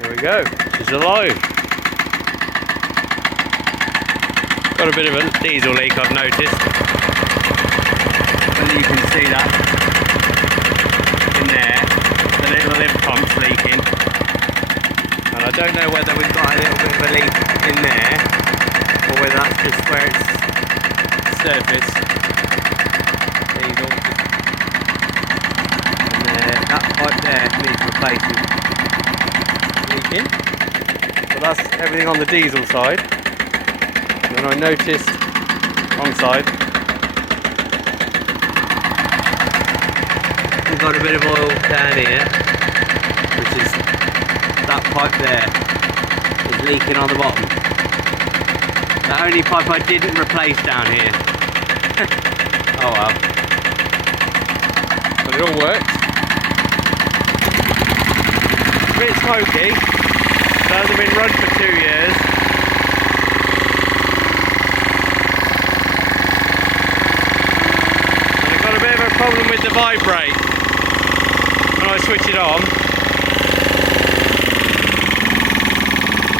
There we go, it's alive. Got a bit of a diesel leak, I've noticed. And you can see that in there, the little lift pump's leaking. And I don't know whether we've got a little bit of a leak in there, or whether that's just where it's surface. Diesel. And that pipe there needs replacing. Leaking. So that's everything on the diesel side. And then I noticed wrong side. We've got a bit of oil down here, which is that pipe there is leaking on the bottom. The only pipe I didn't replace down here. Oh well. But it all works. A bit smoky. It hasn't been run for 2 years. And I've got a bit of a problem with the vibrate. When I switch it on,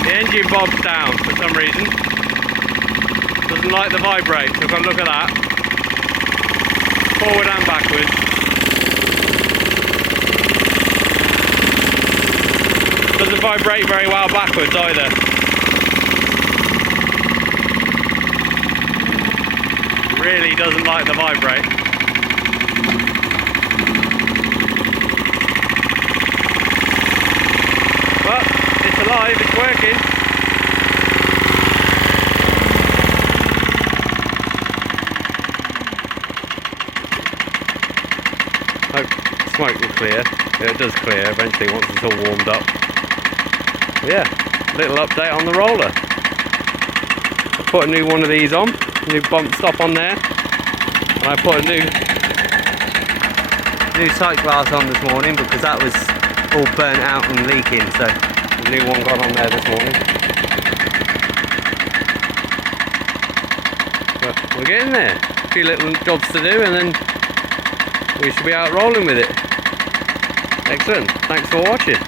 the engine bobs down for some reason. Doesn't like the vibrate, so I've got to look at that. Forward and backwards. Doesn't vibrate very well backwards either. Really doesn't like the vibrate. But it's alive, it's working. Hope smoke will clear. Yeah, it does clear eventually once it's all warmed up. Yeah, little update on the roller. I put a new one of these on, new bump stop on there, and I put a new sight glass on this morning because that was all burnt out and leaking, so the new one got on there this morning. But we're getting there. A few little jobs to do and then we should be out rolling with it. Excellent, thanks for watching.